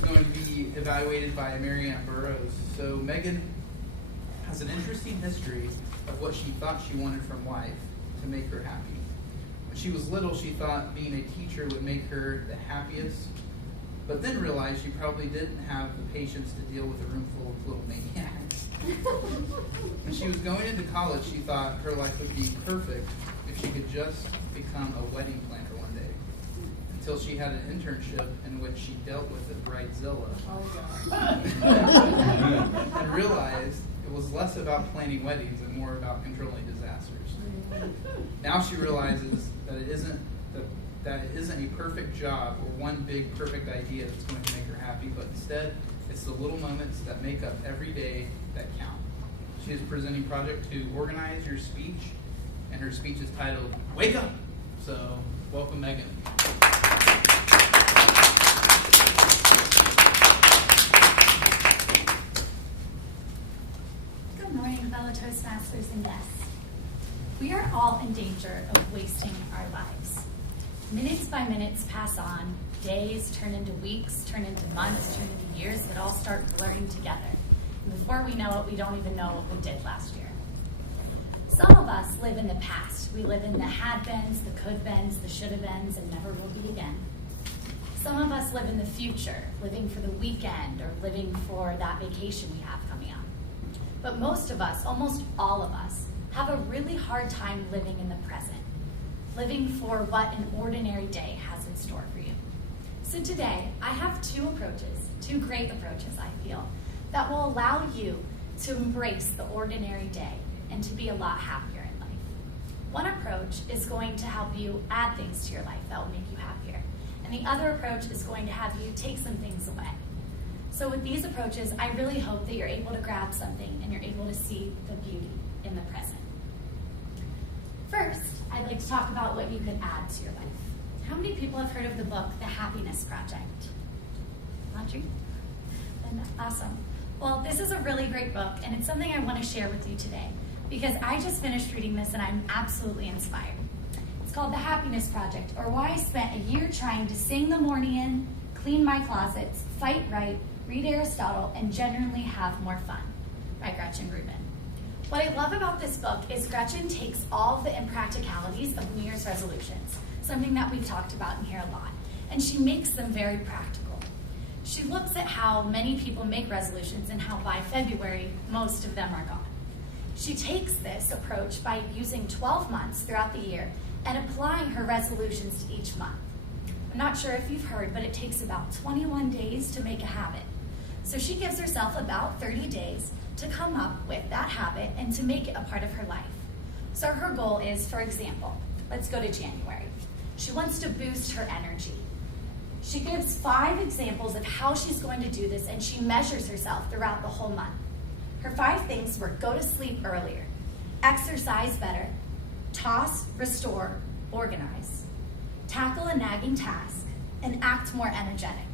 was going to be evaluated by Marianne Burroughs. So Megan has an interesting history of what she thought she wanted from life to make her happy. When she was little, she thought being a teacher would make her the happiest, but then realized she probably didn't have the patience to deal with a room full of little maniacs. When she was going into college, she thought her life would be perfect if she could just become a wedding planner one day, until she had an internship in which she dealt with a bridezilla. And realized it was less about planning weddings and more about controlling disasters. Now she realizes that it isn't a perfect job or one big perfect idea that's going to make her happy, but instead it's the little moments that make up every day that count. She is presenting project to organize your speech, and her speech is titled Wake Up! So welcome, Megan. Good morning, fellow Toastmasters and guests. We are all in danger of wasting our lives. Minutes by minutes pass on, days turn into weeks, turn into months, turn into years that all start blurring together. And before we know it, we don't even know what we did last year. Some of us live in the past. We live in the had-beens, the could-beens, the should-have-beens, and never will be again. Some of us live in the future, living for the weekend or living for that vacation we have coming up. But most of us, almost all of us, have a really hard time living in the present, living for what an ordinary day has in store for you. So today, I have two great approaches, I feel, that will allow you to embrace the ordinary day and to be a lot happier in life. One approach is going to help you add things to your life that will make you happier. And the other approach is going to have you take some things away. So with these approaches, I really hope that you're able to grab something and you're able to see the beauty in the present. First, I'd like to talk about what you could add to your life. How many people have heard of the book, The Happiness Project? Audrey? Awesome. Well, this is a really great book, and it's something I want to share with you today, because I just finished reading this and I'm absolutely inspired. It's called The Happiness Project, or Why I Spent a Year Trying to Sing the Morning In, Clean My Closets, Fight Right, Read Aristotle, and Genuinely Have More Fun, by Gretchen Rubin. What I love about this book is Gretchen takes all of the impracticalities of New Year's resolutions, something that we've talked about in here a lot, and she makes them very practical. She looks at how many people make resolutions and how by February, most of them are gone. She takes this approach by using 12 months throughout the year and applying her resolutions to each month. I'm not sure if you've heard, but it takes about 21 days to make a habit. So she gives herself about 30 days to come up with that habit and to make it a part of her life. So her goal is, for example, let's go to January. She wants to boost her energy. She gives 5 examples of how she's going to do this, and she measures herself throughout the whole month. Her 5 things were go to sleep earlier, exercise better, toss, restore, organize, tackle a nagging task, and act more energetic.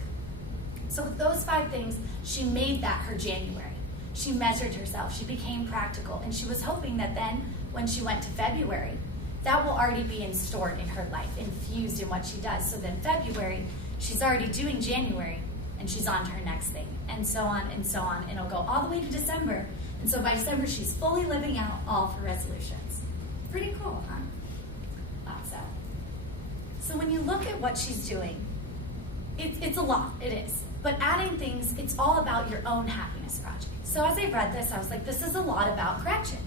So with those 5 things, she made that her January. She measured herself, she became practical, and she was hoping that then, when she went to February, that will already be stored in her life, infused in what she does. So then February, she's already doing January, and she's on to her next thing, and so on, and it'll go all the way to December. And so by December, she's fully living out all of her resolutions. Pretty cool, huh? Thought so. So when you look at what she's doing, it's a lot, it is. But adding things, it's all about your own happiness project. So as I read this, I was like, this is a lot about Gretchen.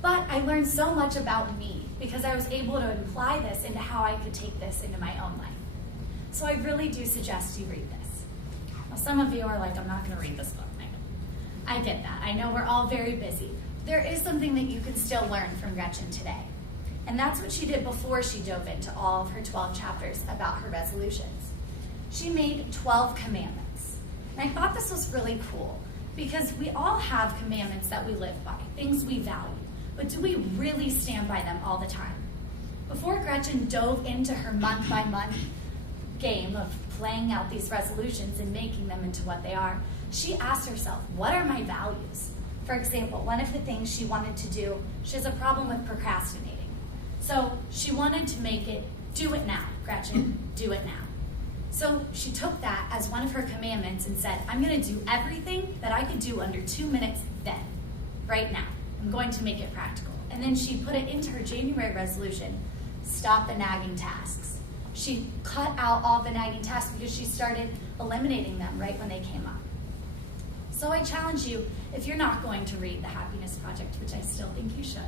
But I learned so much about me because I was able to apply this into how I could take this into my own life. So I really do suggest you read this. Now some of you are like, I'm not gonna read this book, Megan. I get that, I know we're all very busy. There is something that you can still learn from Gretchen today. And that's what she did before she dove into all of her 12 chapters about her resolutions. She made 12 commandments. And I thought this was really cool because we all have commandments that we live by, things we value, but do we really stand by them all the time? Before Gretchen dove into her month-by-month game of playing out these resolutions and making them into what they are, she asked herself, what are my values? For example, one of the things she wanted to do, she has a problem with procrastinating. So she wanted to make it, do it now, Gretchen, do it now. So she took that as one of her commandments and said, I'm going to do everything that I could do under 2 minutes then, right now. I'm going to make it practical. And then she put it into her January resolution, stop the nagging tasks. She cut out all the nagging tasks because she started eliminating them right when they came up. So I challenge you, if you're not going to read The Happiness Project, which I still think you should,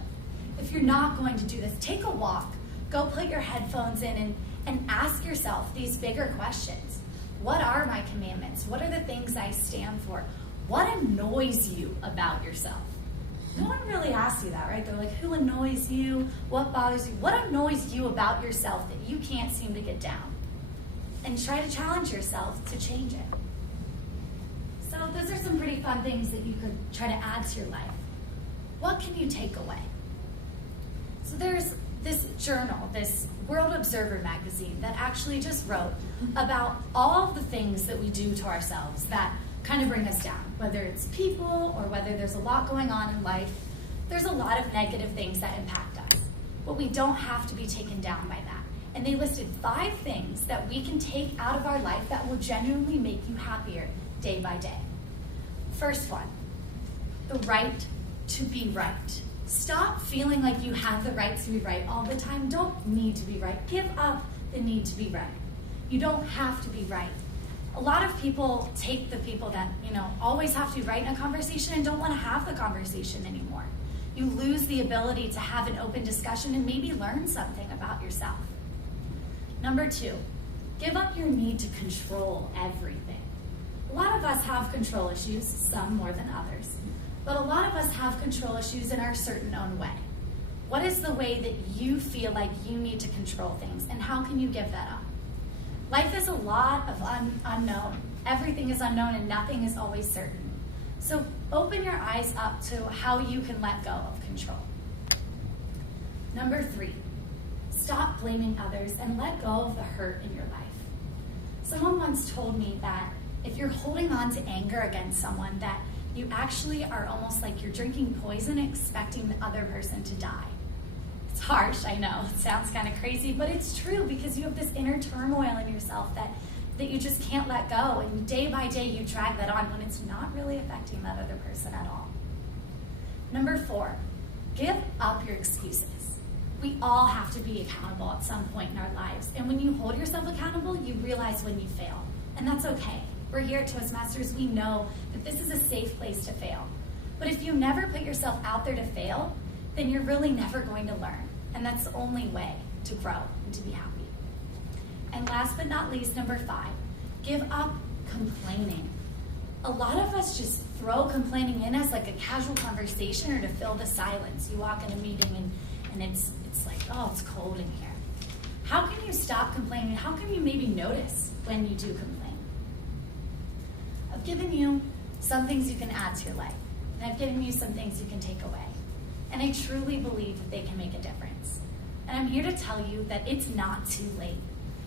if you're not going to do this, take a walk. Go put your headphones in and ask yourself these bigger questions. What are my commandments? What are the things I stand for? What annoys you about yourself? No one really asks you that, right? They're like, who annoys you? What bothers you? What annoys you about yourself that you can't seem to get down? And try to challenge yourself to change it. So those are some pretty fun things that you could try to add to your life. What can you take away? So there's this journal, this World Observer magazine that actually just wrote about all the things that we do to ourselves that kind of bring us down, whether it's people or whether there's a lot going on in life. There's a lot of negative things that impact us, but we don't have to be taken down by that. And they listed 5 things that we can take out of our life that will genuinely make you happier day by day. First one, the right to be right. Stop feeling like you have the right to be right all the time. Don't need to be right. Give up the need to be right. You don't have to be right. A lot of people take the people that, always have to be right in a conversation and don't want to have the conversation anymore. You lose the ability to have an open discussion and maybe learn something about yourself. Number 2, give up your need to control everything. A lot of us have control issues, some more than others. But a lot of us have control issues in our certain own way. What is the way that you feel like you need to control things, and how can you give that up? Life is a lot of unknown. Everything is unknown and nothing is always certain. So open your eyes up to how you can let go of control. Number 3, stop blaming others and let go of the hurt in your life. Someone once told me that if you're holding on to anger against someone, that you actually are almost like you're drinking poison expecting the other person to die. It's harsh, I know. It sounds kind of crazy, but it's true because you have this inner turmoil in yourself that you just can't let go, and day by day you drag that on when it's not really affecting that other person at all. Number 4, give up your excuses. We all have to be accountable at some point in our lives, and when you hold yourself accountable, you realize when you fail, and that's okay. We're here at Toastmasters, we know that this is a safe place to fail. But if you never put yourself out there to fail, then you're really never going to learn. And that's the only way to grow and to be happy. And last but not least, number 5, give up complaining. A lot of us just throw complaining in as like a casual conversation or to fill the silence. You walk in a meeting and it's like, oh, it's cold in here. How can you stop complaining? How can you maybe notice when you do complain? I've given you some things you can add to your life, and I've given you some things you can take away. And I truly believe that they can make a difference. And I'm here to tell you that it's not too late,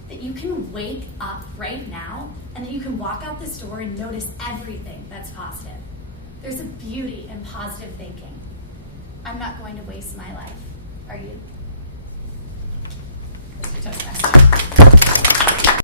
that you can wake up right now and that you can walk out this door and notice everything that's positive. There's a beauty in positive thinking. I'm not going to waste my life. Are you? Mr. Toastmaster.